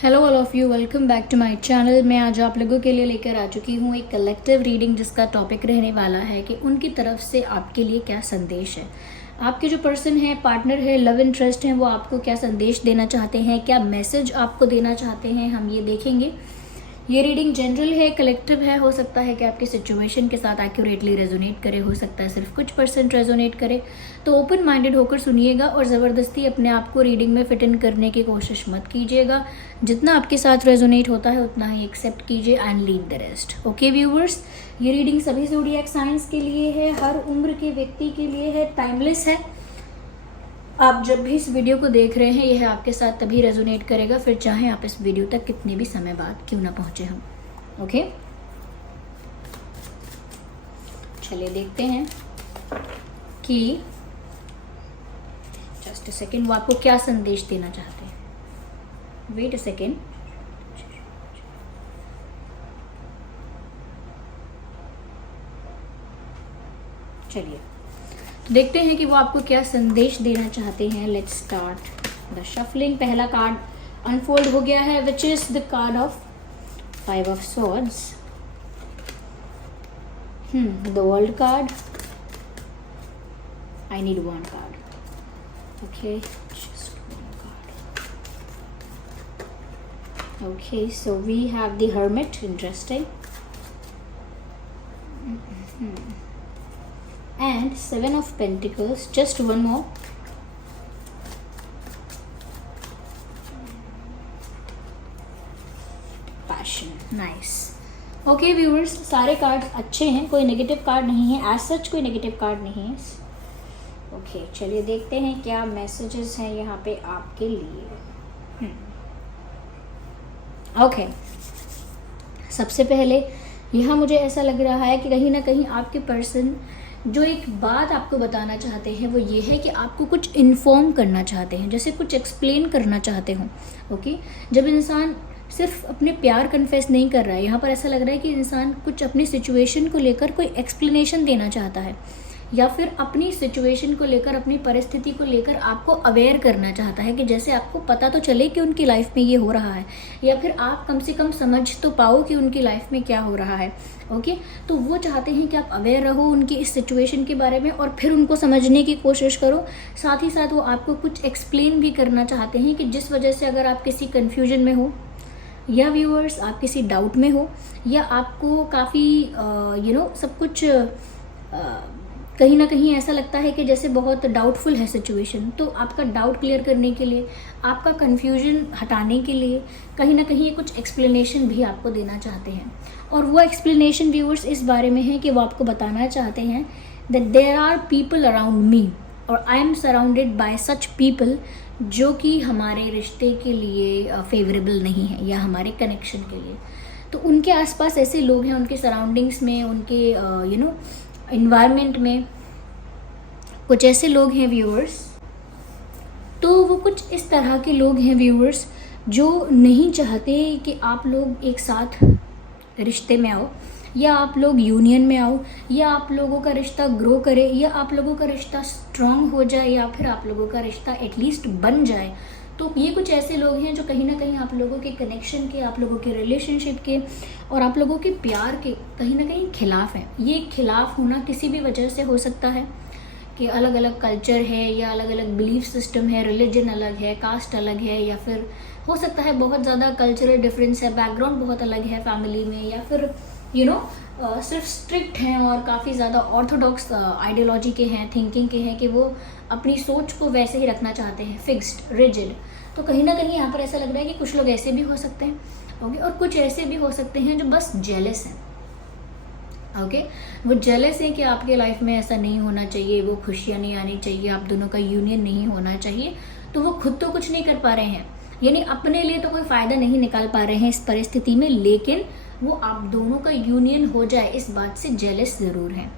Hello all of you, welcome back to my channel. मैं आज आप लोगों के लिए लेकर आ चुकी हूँ एक कलेक्टिव रीडिंग जिसका टॉपिक रहने वाला है कि उनकी तरफ से आपके लिए क्या संदेश है। आपके जो पर्सन है, पार्टनर है, लव इंटरेस्ट है, वो आपको क्या संदेश देना चाहते हैं, क्या मैसेज आपको देना चाहते हैं, हम ये देखेंगे। ये रीडिंग जनरल है, कलेक्टिव है। हो सकता है कि आपकी सिचुएशन के साथ एक्यूरेटली रेजोनेट करे, हो सकता है सिर्फ कुछ परसेंट रेजोनेट करे। तो ओपन माइंडेड होकर सुनिएगा और ज़बरदस्ती अपने आप को रीडिंग में फिट इन करने की कोशिश मत कीजिएगा। जितना आपके साथ रेजोनेट होता है उतना ही एक्सेप्ट कीजिए and leave the rest. Okay viewers, ये रीडिंग सभी ज़ोडिएक साइंस के लिए है, हर उम्र के व्यक्ति के लिए है, टाइमलेस है। आप जब भी इस वीडियो को देख रहे हैं यह आपके साथ तभी रेजोनेट करेगा, फिर चाहे आप इस वीडियो तक कितने भी समय बाद क्यों ना पहुंचे हम। ओके, चलिए देखते हैं कि जस्ट अ सेकेंड वो आपको क्या संदेश देना चाहते हैं। Wait a second. चलिए देखते हैं कि वो आपको क्या संदेश देना चाहते हैं। Let's start the shuffling. पहला कार्ड अनफोल्ड हो गया है, which is the card of 5 of swords. The world card. I need one card. Okay, just one card. Okay, so we have the Hermit. Interesting. And 7 of Pentacles. Just one more. Passion. Nice. Okay viewers, सारे cards अच्छे हैं, कोई negative card नहीं है, as such कोई negative card नहीं है। Okay, चलिए देखते हैं क्या मैसेजेस हैं यहाँ पे आपके लिए। ओके, सबसे पहले यहाँ मुझे ऐसा लग रहा है कि कहीं ना कहीं आपके पर्सन जो एक बात आपको बताना चाहते हैं वो ये है कि आपको कुछ इन्फॉर्म करना चाहते हैं, जैसे कुछ एक्सप्लेन करना चाहते हो। ओके, जब इंसान सिर्फ अपने प्यार कन्फेस नहीं कर रहा है, यहाँ पर ऐसा लग रहा है कि इंसान कुछ अपनी सिचुएशन को लेकर कोई एक्सप्लेनेशन देना चाहता है, या फिर अपनी सिचुएशन को लेकर, अपनी परिस्थिति को लेकर आपको अवेयर करना चाहता है कि जैसे आपको पता तो चले कि उनकी लाइफ में ये हो रहा है, या फिर आप कम से कम समझ तो पाओ कि उनकी लाइफ में क्या हो रहा है। ओके, तो वो चाहते हैं कि आप अवेयर रहो उनकी इस सिचुएशन के बारे में और फिर उनको समझने की कोशिश करो। साथ ही साथ वो आपको कुछ एक्सप्लेन भी करना चाहते हैं कि जिस वजह से अगर आप किसी कन्फ्यूजन में हो, या व्यूअर्स आप किसी डाउट में हो, या आपको काफ़ी सब कुछ कहीं ना कहीं ऐसा लगता है कि जैसे बहुत डाउटफुल है सिचुएशन, तो आपका डाउट क्लियर करने के लिए, आपका कन्फ्यूजन हटाने के लिए कहीं ना कहीं कुछ एक्सप्लेनेशन भी आपको देना चाहते हैं। और वो एक्सप्लेनेशन व्यूअर्स इस बारे में है कि वो आपको बताना चाहते हैं that there are people around me और I am surrounded by such people जो कि हमारे रिश्ते के लिए फेवरेबल नहीं है या हमारे कनेक्शन के लिए। तो उनके आसपास ऐसे लोग हैं, उनके सराउंडिंग्स में, उनके इन्वायरमेंट में कुछ ऐसे लोग हैं व्यूअर्स। तो वो कुछ इस तरह के लोग हैं व्यूअर्स जो नहीं चाहते कि आप लोग एक साथ रिश्ते में आओ, या आप लोग यूनियन में आओ, या आप लोगों का रिश्ता ग्रो करे, या आप लोगों का रिश्ता स्ट्रांग हो जाए, या फिर आप लोगों का रिश्ता एटलीस्ट बन जाए। तो ये कुछ ऐसे लोग हैं जो कहीं ना कहीं आप लोगों के कनेक्शन के, आप लोगों के रिलेशनशिप के और आप लोगों के प्यार के कहीं ना कहीं खिलाफ हैं। ये खिलाफ होना किसी भी वजह से हो सकता है कि अलग अलग कल्चर है, या अलग अलग बिलीफ सिस्टम है, रिलीजन अलग है, कास्ट अलग है, या फिर हो सकता है बहुत ज़्यादा कल्चरल डिफरेंस है, बैकग्राउंड बहुत अलग है फैमिली में, या फिर सिर्फ स्ट्रिक्ट हैं और काफ़ी ज़्यादा ऑर्थोडॉक्स आइडियोलॉजी के हैं, थिंकिंग के हैं कि वो अपनी सोच को वैसे ही रखना चाहते हैं, फिक्स्ड, रिजिड। तो कहीं ना कहीं यहाँ पर ऐसा लग रहा है कि कुछ लोग ऐसे भी हो सकते हैं, ओके, और कुछ ऐसे भी हो सकते हैं जो बस जेलस हैं। ओके, वो जेलस है कि आपके लाइफ में ऐसा नहीं होना चाहिए, वो खुशियाँ नहीं आनी चाहिए, आप दोनों का यूनियन नहीं होना चाहिए। तो वो खुद तो कुछ नहीं कर पा रहे हैं, यानी अपने लिए तो कोई फ़ायदा नहीं निकाल पा रहे हैं इस परिस्थिति में, लेकिन वो आप दोनों का यूनियन हो जाए इस बात से जेलस ज़रूर हैं।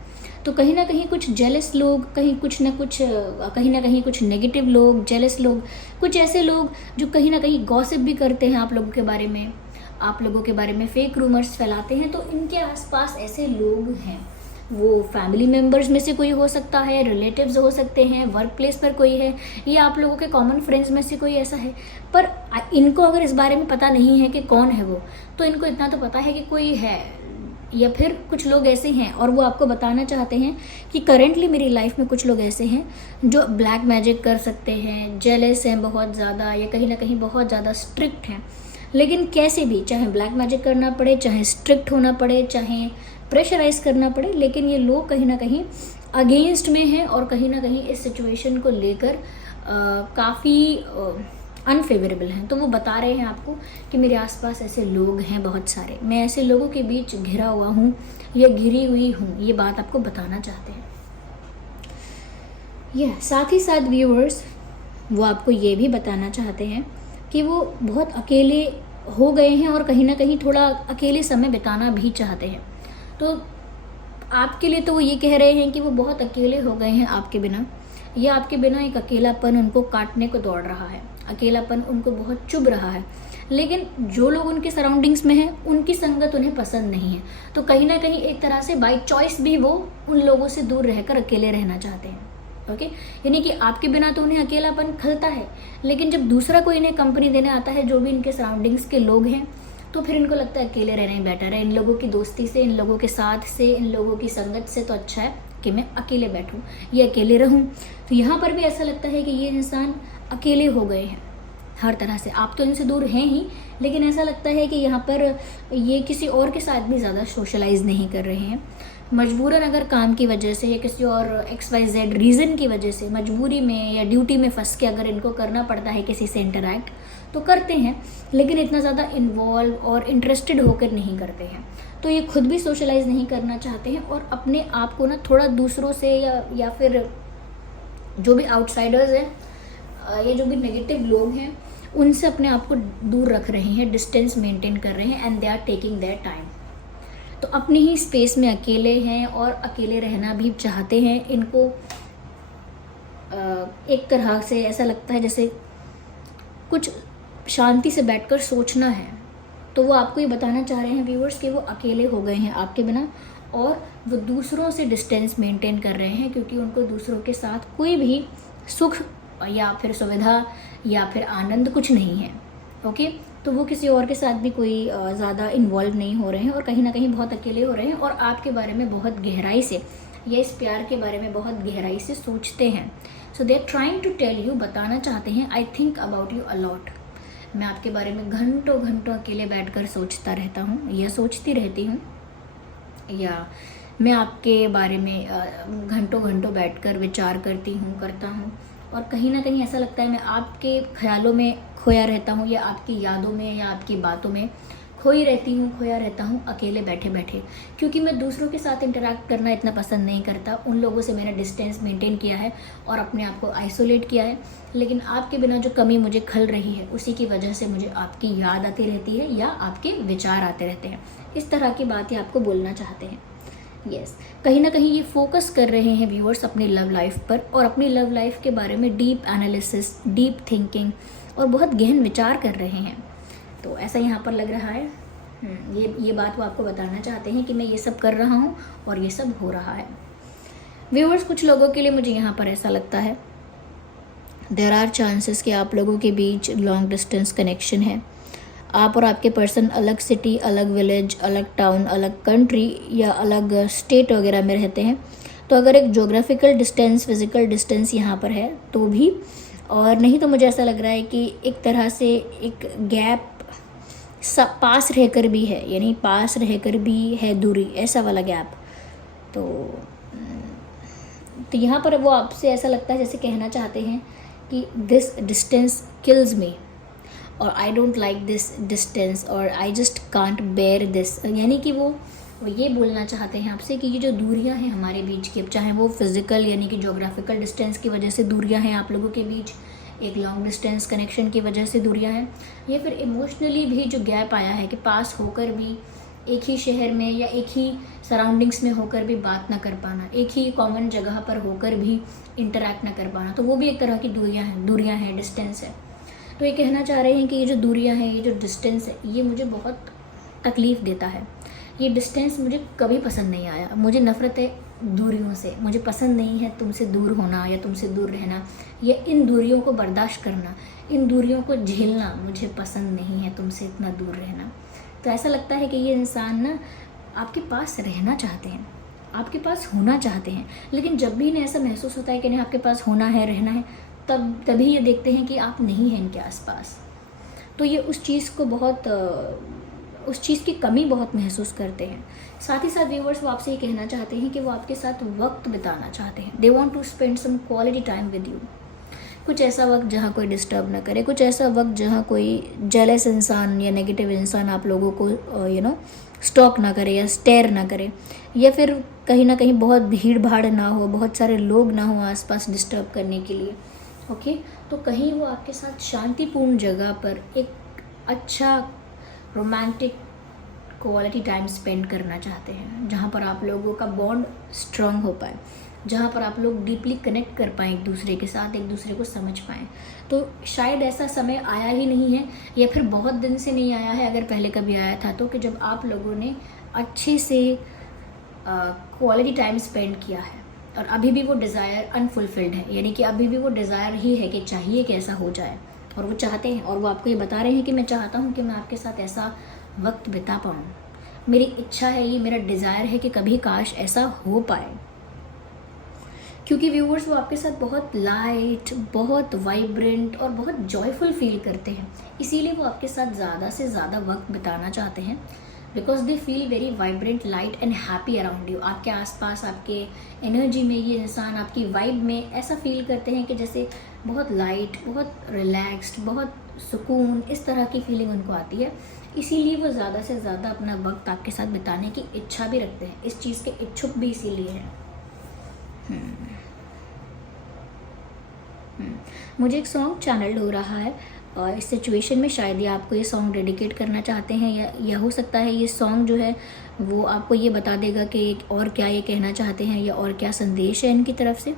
तो कहीं ना कहीं कुछ जेलस लोग, कहीं ना कहीं कुछ नेगेटिव लोग, जेलस लोग, कुछ ऐसे लोग जो कहीं ना कहीं गॉसिप भी करते हैं आप लोगों के बारे में, आप लोगों के बारे में फेक रूमर्स फैलाते हैं। तो इनके आसपास ऐसे लोग हैं वो फैमिली मेम्बर्स में से कोई हो सकता है, रिलेटिव्स हो सकते हैं, वर्क प्लेस पर कोई है, या आप लोगों के कॉमन फ्रेंड्स में से कोई ऐसा है। पर इनको अगर इस बारे में पता नहीं है कि कौन है वो, तो इनको इतना तो पता है कि कोई है, या फिर कुछ लोग ऐसे हैं और वो आपको बताना चाहते हैं कि करेंटली मेरी लाइफ में कुछ लोग ऐसे हैं जो ब्लैक मैजिक कर सकते हैं, जेलस हैं बहुत ज़्यादा, या कहीं ना कहीं बहुत ज़्यादा स्ट्रिक्ट हैं। लेकिन कैसे भी, चाहे ब्लैक मैजिक करना पड़े, चाहे स्ट्रिक्ट होना पड़े, चाहे प्रेशराइज करना पड़े, लेकिन ये लोग कहीं ना कहीं अगेंस्ट में हैं और कहीं ना कहीं इस सिचुएशन को लेकर काफ़ी अनफेवरेबल हैं। तो वो बता रहे हैं आपको कि मेरे आसपास ऐसे लोग हैं बहुत सारे, मैं ऐसे लोगों के बीच घिरा हुआ हूँ या घिरी हुई हूँ, ये बात आपको बताना चाहते हैं। यह साथ ही साथ व्यूअर्स वो आपको ये भी बताना चाहते हैं कि वो बहुत अकेले हो गए हैं और कहीं ना कहीं थोड़ा अकेले समय बिताना भी चाहते हैं। तो आपके लिए तो वो ये कह रहे हैं कि वो बहुत अकेले हो गए हैं आपके बिना, या आपके बिना एक अकेलापन उनको काटने को दौड़ रहा है, अकेलापन उनको बहुत चुभ रहा है। लेकिन जो लोग उनके सराउंडिंग्स में हैं उनकी संगत उन्हें पसंद नहीं है, तो कहीं ना कहीं एक तरह से बाय चॉइस भी वो उन लोगों से दूर रहकर अकेले रहना चाहते हैं। ओके, यानी कि आपके बिना तो उन्हें अकेलापन खलता है, लेकिन जब दूसरा कोई इन्हें कंपनी देने आता है, जो भी इनके सराउंडिंग्स के लोग हैं, तो फिर इनको लगता है अकेले रहना ही बेटर है। इन लोगों की दोस्ती से, इन लोगों के साथ से, इन लोगों की संगत से तो अच्छा है कि मैं अकेले बैठूं, ये अकेले रहूं। तो यहाँ पर भी ऐसा लगता है कि ये इंसान अकेले हो गए हैं हर तरह से। आप तो इनसे दूर हैं ही, लेकिन ऐसा लगता है कि यहाँ पर ये किसी और के साथ भी ज़्यादा सोशलाइज नहीं कर रहे हैं। मजबूरन अगर काम की वजह से या किसी और XYZ रीज़न की वजह से, मजबूरी में या ड्यूटी में फंस के अगर इनको करना पड़ता है किसी से इंटरैक्ट, तो करते हैं, लेकिन इतना ज़्यादा इन्वॉल्व और इंटरेस्टेड होकर नहीं करते हैं। तो ये खुद भी सोशलाइज नहीं करना चाहते हैं और अपने आप को ना थोड़ा दूसरों से या फिर जो भी आउटसाइडर्स हैं या जो भी नेगेटिव लोग हैं उनसे अपने आप को दूर रख रहे हैं, डिस्टेंस मेंटेन कर रहे हैं, and they are taking their time. तो अपनी ही स्पेस में अकेले हैं और अकेले रहना भी चाहते हैं। इनको एक तरह से ऐसा लगता है जैसे कुछ शांति से बैठकर सोचना है। तो वो आपको ये बताना चाह रहे हैं व्यूअर्स कि वो अकेले हो गए हैं आपके बिना और वो दूसरों से डिस्टेंस मेंटेन कर रहे हैं, क्योंकि उनको दूसरों के साथ कोई भी सुख या फिर सुविधा या फिर आनंद कुछ नहीं है। ओके, तो वो किसी और के साथ भी कोई ज़्यादा इन्वॉल्व नहीं हो रहे हैं और कहीं ना कहीं बहुत अकेले हो रहे हैं और आपके बारे में बहुत गहराई से या इस प्यार के बारे में बहुत गहराई से सोचते हैं। So they are trying to tell you, बताना चाहते हैं, I think about you a lot. मैं आपके बारे में घंटों घंटों अकेले बैठकर सोचता रहता हूँ या सोचती रहती हूँ, या मैं आपके बारे में घंटों घंटों बैठकर विचार करता हूँ और कहीं ना कहीं ऐसा लगता है मैं आपके ख्यालों में खोया रहता हूँ या आपकी यादों में या आपकी बातों में खोया रहता हूँ अकेले बैठे बैठे, क्योंकि मैं दूसरों के साथ इंटरैक्ट करना इतना पसंद नहीं करता। उन लोगों से मैंने डिस्टेंस मेंटेन किया है और अपने आप को आइसोलेट किया है, लेकिन आपके बिना जो कमी मुझे खल रही है उसी की वजह से मुझे आपकी याद आती रहती है या आपके विचार आते रहते हैं। इस तरह की बातें आपको बोलना चाहते हैं। यस, कहीं ना कहीं ये फोकस कर रहे हैं व्यूअर्स अपनी लव लाइफ पर और अपनी लव लाइफ के बारे में डीप एनालिसिस, डीप थिंकिंग और बहुत गहन विचार कर रहे हैं। तो ऐसा यहाँ पर लग रहा है ये बात वो आपको बताना चाहते हैं कि मैं ये सब कर रहा हूँ और ये सब हो रहा है। व्यूअर्स, कुछ लोगों के लिए मुझे यहाँ पर ऐसा लगता है देयर आर चांसेस कि आप लोगों के बीच लॉन्ग डिस्टेंस कनेक्शन है। आप और आपके पर्सन अलग सिटी, अलग विलेज, अलग टाउन, अलग कंट्री या अलग स्टेट वगैरह में रहते हैं। तो अगर एक ज्योग्राफिकल डिस्टेंस, फिज़िकल डिस्टेंस यहाँ पर है तो भी, और नहीं तो मुझे ऐसा लग रहा है कि एक तरह से एक गैप पास रहकर भी है, यानी पास रहकर भी है दूरी, ऐसा वाला गैप। तो यहाँ पर वो आपसे ऐसा लगता है जैसे कहना चाहते हैं कि दिस डिस्टेंस किल्स मी और I don't like this distance और I just can't bear this. यानी कि वो ये बोलना चाहते हैं आपसे कि ये जो दूरियां हैं हमारे बीच की, अब चाहे वो फिज़िकल यानी कि ज्योग्राफिकल डिस्टेंस की वजह से दूरियां हैं आप लोगों के बीच, एक लॉन्ग डिस्टेंस कनेक्शन की वजह से दूरियां हैं, या फिर इमोशनली भी जो गैप आया है कि पास होकर भी एक ही शहर में या एक ही सराउंडिंग्स में होकर भी बात ना कर पाना, एक ही कॉमन जगह पर होकर भी इंटरैक्ट ना कर पाना, तो वो भी एक तरह की दूरियां हैं, डिस्टेंस है। तो ये कहना चाह रहे हैं कि ये जो दूरियां हैं, ये जो डिस्टेंस है, ये मुझे बहुत तकलीफ़ देता है। ये डिस्टेंस मुझे कभी पसंद नहीं आया, मुझे नफ़रत है दूरियों से, मुझे पसंद नहीं है तुमसे दूर होना या तुमसे दूर रहना, या इन दूरियों को बर्दाश्त करना, इन दूरियों को झेलना मुझे पसंद नहीं है, तुमसे इतना दूर रहना। तो ऐसा लगता है कि ये इंसान ना आपके पास रहना चाहते हैं, आपके पास होना चाहते हैं, लेकिन जब भी इन्हें ऐसा महसूस होता है कि नहीं आपके पास होना है, रहना है, तभी ये देखते हैं कि आप नहीं हैं इनके आसपास। तो ये उस चीज़ को बहुत उस चीज़ की कमी बहुत महसूस करते हैं। साथ ही साथ व्यूअर्स वो आपसे ये कहना चाहते हैं कि वो आपके साथ वक्त बिताना चाहते हैं। They want to spend some quality time with you. कुछ ऐसा वक्त जहाँ कोई डिस्टर्ब ना करे, कुछ ऐसा वक्त जहाँ कोई जेलस इंसान या नेगेटिव इंसान आप लोगों को स्टॉक ना करे या स्टेयर ना करे, या फिर कहीं ना कहीं बहुत भीड़ भाड़ ना हो, बहुत सारे लोग ना हो आसपास डिस्टर्ब करने के लिए। ओके, तो कहीं वो आपके साथ शांतिपूर्ण जगह पर एक अच्छा रोमांटिक क्वालिटी टाइम स्पेंड करना चाहते हैं, जहाँ पर आप लोगों का बॉन्ड स्ट्रांग हो पाए, जहाँ पर आप लोग डीपली कनेक्ट कर पाएँ एक दूसरे के साथ, एक दूसरे को समझ पाएँ। तो शायद ऐसा समय आया ही नहीं है, या फिर बहुत दिन से नहीं आया है, अगर पहले कभी आया था तो, कि जब आप लोगों ने अच्छे से क्वालिटी टाइम स्पेंड किया है और अभी भी वो डिज़ायर अनफुलफिल्ड है, यानी कि अभी भी वो डिज़ायर ही है कि चाहिए कि ऐसा हो जाए, और वो चाहते हैं और वो आपको ये बता रहे हैं कि मैं चाहता हूँ कि मैं आपके साथ ऐसा वक्त बिता पाऊँ, मेरी इच्छा है, ये मेरा डिज़ायर है कि कभी काश ऐसा हो पाए। क्योंकि व्यूअर्स वो आपके साथ बहुत लाइट, बहुत वाइब्रेंट और बहुत जॉयफुल फील करते हैं, इसीलिए वो आपके साथ ज़्यादा से ज़्यादा वक्त बिताना चाहते हैं, because they feel very vibrant, light and happy around you. आपके आसपास, आपके एनर्जी में ये इंसान, आपकी वाइब में ऐसा फील करते हैं कि जैसे बहुत लाइट, बहुत रिलैक्स्ड, बहुत सुकून, इस तरह की फीलिंग उनको आती है। इसीलिए वो ज़्यादा से ज़्यादा अपना वक्त आपके साथ बिताने की इच्छा भी रखते हैं, इस चीज़ के इच्छुक भी इसीलिए हैं। मुझे एक सॉन्ग चैनल्ड हो रहा है और इस सिचुएशन में शायद ये आपको ये सॉन्ग डेडिकेट करना चाहते हैं, या हो सकता है ये सॉन्ग जो है वो आपको ये बता देगा कि और क्या ये कहना चाहते हैं या और क्या संदेश है इनकी तरफ से।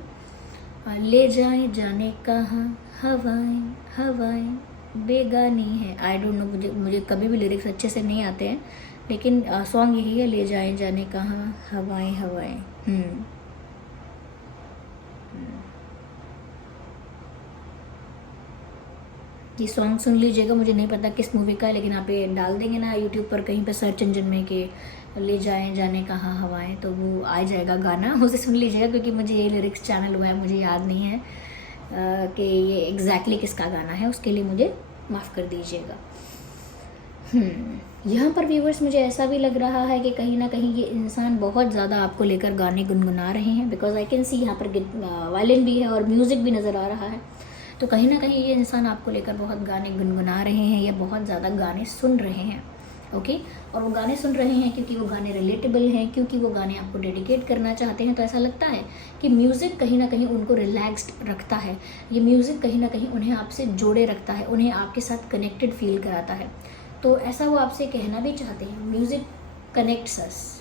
ले जाएं जाने कहाँ हवाएं हवाएं बेगानी है। आई डोंट नो, मुझे कभी भी लिरिक्स अच्छे से नहीं आते हैं, लेकिन सॉन्ग यही है, ले जाएं जाने कहाँ हवाएं हवाएं। ये सॉन्ग सुन लीजिएगा, मुझे नहीं पता किस मूवी का है, लेकिन आप ये डाल देंगे ना यूट्यूब पर कहीं पर सर्च इंजन में कि ले जाएं जाने कहाँ हवाएं, तो वो आ जाएगा गाना, उसे सुन लीजिएगा। क्योंकि मुझे ये लिरिक्स चैनल हुआ है, मुझे याद नहीं है कि ये एग्जैक्टली किसका गाना है, उसके लिए मुझे माफ़ कर दीजिएगा। यहाँ पर व्यूवर्स मुझे ऐसा भी लग रहा है कि कहीं ना कहीं ये इंसान बहुत ज़्यादा आपको लेकर गाने गुनगुना रहे हैं, बिकॉज आई कैन सी यहाँ पर वायलिन भी है और म्यूज़िक भी नज़र आ रहा है। तो कहीं ना कहीं ये इंसान आपको लेकर बहुत गाने गुनगुना रहे हैं या बहुत ज़्यादा गाने सुन रहे हैं। ओके, और वो गाने सुन रहे हैं क्योंकि वो गाने रिलेटेबल हैं, क्योंकि वो गाने आपको डेडिकेट करना चाहते हैं। तो ऐसा लगता है कि म्यूज़िक कहीं ना कहीं उनको रिलैक्स्ड रखता है, ये म्यूज़िक कहीं ना कहीं उन्हें आपसे जोड़े रखता है, उन्हें आपके साथ कनेक्टेड फील कराता है। तो ऐसा वो आपसे कहना भी चाहते हैं, म्यूज़िक कनेक्ट्स अस।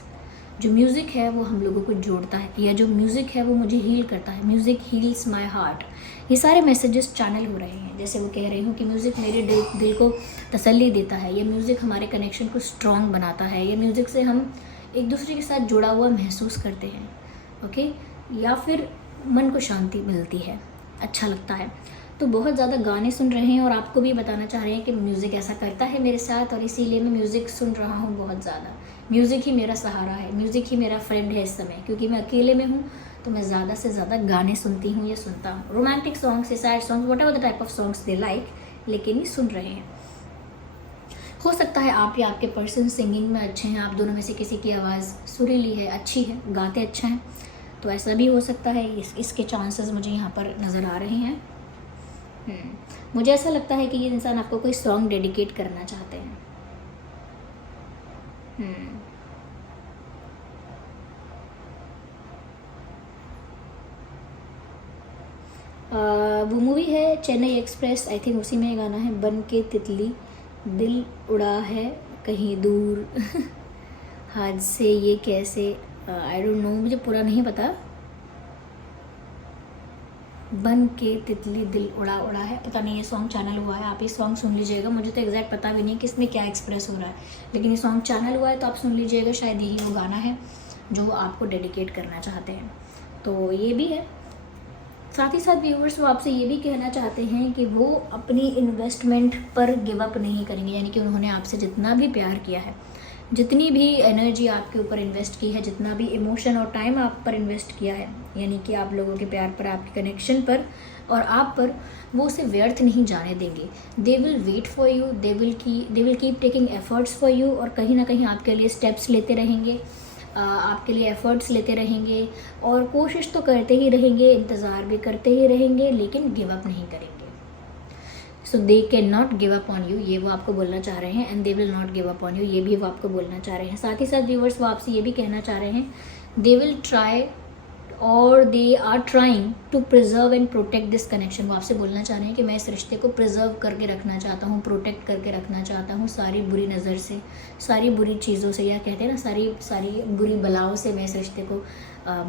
जो म्यूज़िक है वो हम लोगों को जोड़ता है, या जो म्यूज़िक है वो मुझे हील करता है, म्यूज़िक हील्स माय हार्ट। ये सारे मैसेजेस चैनल हो रहे हैं, जैसे वो कह रहे हो कि म्यूज़िक मेरे दिल को तसल्ली देता है, या म्यूज़िक हमारे कनेक्शन को स्ट्रॉन्ग बनाता है, या म्यूज़िक से हम एक दूसरे के साथ जुड़ा हुआ महसूस करते हैं। ओके, या फिर मन को शांति मिलती है, अच्छा लगता है। तो बहुत ज़्यादा गाने सुन रहे हैं और आपको भी बताना चाह रहे हैं कि म्यूज़िक ऐसा करता है मेरे साथ, और इसीलिए मैं म्यूज़िक सुन रहा हूँ बहुत ज़्यादा। म्यूज़िक ही मेरा सहारा है, म्यूज़िक ही मेरा फ्रेंड है इस समय, क्योंकि मैं अकेले में हूँ तो मैं ज़्यादा से ज़्यादा गाने सुनती हूँ या सुनता हूँ। Romantic songs, sad songs, what ever the type of songs they like, लेकिन ये सुन रहे हैं। हो सकता है आप या आपके पर्सन सिंगिंग में अच्छे हैं, आप दोनों में से किसी की आवाज़ सुरीली है, अच्छी है, गाते अच्छा हैं, तो ऐसा भी हो सकता है। इसके चांसेस मुझे यहाँ पर नज़र आ रहे हैं। मुझे ऐसा लगता है कि ये इंसान आपको कोई सॉन्ग डेडिकेट करना चाहते हैं। वो मूवी है चेन्नई एक्सप्रेस, आई थिंक उसी में गाना है, बन के तितली दिल उड़ा है कहीं दूर हाथ से ये कैसे, आई डोंट नो, मुझे पूरा नहीं पता। बन के तितली दिल उड़ा उड़ा है, पता नहीं ये सॉन्ग चैनल हुआ है, आप ये सॉन्ग सुन लीजिएगा। मुझे तो एग्जैक्ट पता भी नहीं कि इसमें क्या एक्सप्रेस हो रहा है, लेकिन ये सॉन्ग चैनल हुआ है तो आप सुन लीजिएगा, शायद यही वो गाना है जो आपको डेडिकेट करना चाहते हैं। तो ये भी है। साथ ही साथ व्यूअर्स वो आपसे ये भी कहना चाहते हैं कि वो अपनी इन्वेस्टमेंट पर गिव अप नहीं करेंगे, यानी कि उन्होंने आपसे जितना भी प्यार किया है, जितनी भी एनर्जी आपके ऊपर इन्वेस्ट की है, जितना भी इमोशन और टाइम आप पर इन्वेस्ट किया है, यानी कि आप लोगों के प्यार पर, आपके कनेक्शन पर और आप पर, वो उसे व्यर्थ नहीं जाने देंगे। They will wait for you, they will keep taking efforts for you, और कहीं ना कहीं आपके लिए स्टेप्स लेते रहेंगे, आपके लिए एफर्ट्स लेते रहेंगे और कोशिश तो करते ही रहेंगे, इंतज़ार भी करते ही रहेंगे, लेकिन गिव अप नहीं करेंगे। So they can not give up on you, ये वो आपको बोलना चाह रहे हैं। And they will not give up on you, ये भी वो आपको बोलना चाह रहे हैं। साथ ही साथ व्यूवर्स वो आपसे ये भी कहना चाह रहे हैं, दे विल ट्राई और they are trying to preserve and protect this connection. वो आपसे बोलना चाह रहे हैं कि मैं इस रिश्ते को प्रिजर्व करके रखना चाहता हूँ, प्रोटेक्ट करके रखना चाहता हूँ, सारी बुरी नज़र से, सारी बुरी चीज़ों से, या कहते हैं ना सारी बुरी बलाओं से मैं इस रिश्ते को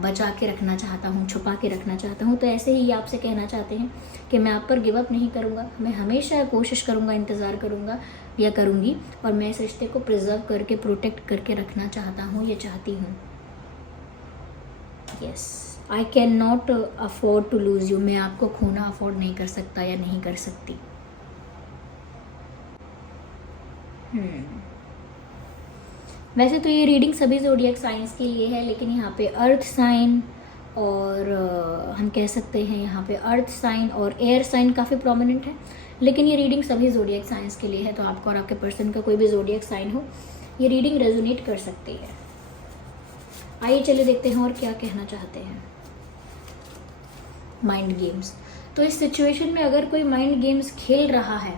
बचा के रखना चाहता हूँ, छुपा के रखना चाहता हूँ। तो ऐसे ही आपसे कहना चाहते हैं कि मैं आप पर गिव अप नहीं करूँगा, मैं हमेशा कोशिश करूँगा, इंतज़ार करूँगा या करूँगी, और मैं इस रिश्ते को प्रिजर्व करके प्रोटेक्ट करके रखना चाहता हूँ, ये चाहती हूँ। Yes, I can not afford to lose you, मैं आपको खोना अफोर्ड नहीं कर सकता या नहीं कर सकती। वैसे तो ये रीडिंग सभी ज़ोडिएक साइंस के लिए है, लेकिन यहाँ पे अर्थ साइन और हम कह सकते हैं यहाँ पे अर्थ साइन और एयर साइन काफ़ी प्रोमिनेंट है, लेकिन ये रीडिंग सभी ज़ोडिएक साइंस के लिए है। तो आपको और आपके पर्सन का कोई भी ज़ोडिएक साइन हो, ये रीडिंग रेजोनेट कर सकती है। आइए चलिए देखते हैं और क्या कहना चाहते हैं। माइंड गेम्स, तो इस सिचुएशन में अगर कोई माइंड गेम्स खेल रहा है,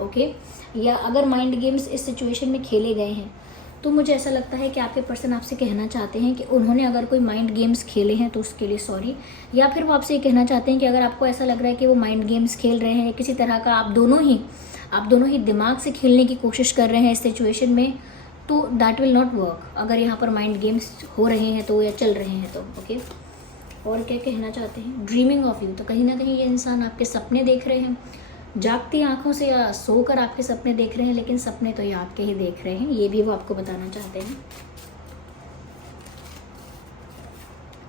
ओके, या अगर माइंड गेम्स इस सिचुएशन में खेले गए हैं, तो मुझे ऐसा लगता है कि आपके पर्सन आपसे कहना चाहते हैं कि उन्होंने अगर कोई माइंड गेम्स खेले हैं तो उसके लिए सॉरी, या फिर वो आपसे ये कहना चाहते हैं कि अगर आपको ऐसा लग रहा है कि वो माइंड गेम्स खेल रहे हैं, किसी तरह का आप दोनों ही दिमाग से खेलने की कोशिश कर रहे हैं इस सिचुएशन में, तो दैट विल नॉट वर्क। अगर यहाँ पर माइंड गेम्स हो रहे हैं तो, या चल रहे हैं तो, ओके। और क्या कहना चाहते हैं, ड्रीमिंग ऑफ यू, तो कहीं ना कहीं ये इंसान आपके सपने देख रहे हैं, जागती आंखों से या सोकर आपके सपने देख रहे हैं, लेकिन सपने तो ये आपके ही देख रहे हैं, ये भी वो आपको बताना चाहते हैं।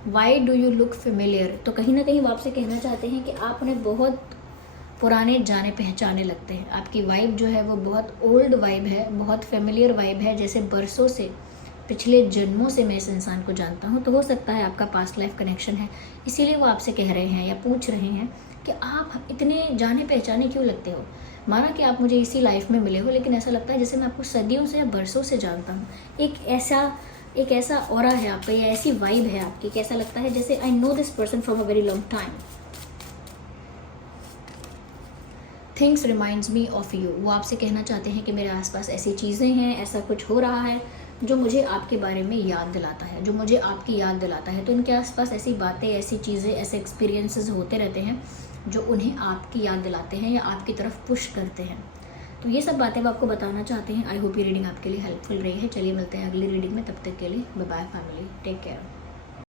Why do you look familiar, तो कहीं ना कहीं वो आपसे कहना चाहते हैं कि आप उन्हें बहुत पुराने जाने पहचाने लगते हैं। आपकी वाइब जो है वो बहुत ओल्ड वाइब है, बहुत फेमिलियर वाइब है, जैसे बरसों से, पिछले जन्मों से मैं इस इंसान को जानता हूँ। तो हो सकता है आपका पास्ट लाइफ कनेक्शन है, इसीलिए वो आपसे कह रहे हैं या पूछ रहे हैं कि आप इतने जाने पहचाने क्यों लगते हो। माना कि आप मुझे इसी लाइफ में मिले हो, लेकिन ऐसा लगता है जैसे मैं आपको सदियों से या बरसों से जानता हूँ। एक ऐसा ऑरा है आप पे, या ऐसी वाइब है आपकी कि ऐसा लगता है जैसे I know this person from a very long time. Things reminds me of you, वो आपसे कहना चाहते हैं कि मेरे आसपास ऐसी चीज़ें हैं, ऐसा कुछ हो रहा है जो मुझे आपके बारे में याद दिलाता है, जो मुझे आपकी याद दिलाता है। तो उनके आसपास ऐसी बातें, ऐसी चीज़ें, ऐसे एक्सपीरियंसेस होते रहते हैं जो उन्हें आपकी याद दिलाते हैं या आपकी तरफ पुश करते हैं। तो ये सब बातें वो आपको बताना चाहते हैं। आई होप ये रीडिंग आपके लिए हेल्पफुल रही है। चलिए मिलते हैं अगली रीडिंग में, तब तक के लिए bye bye family, take care.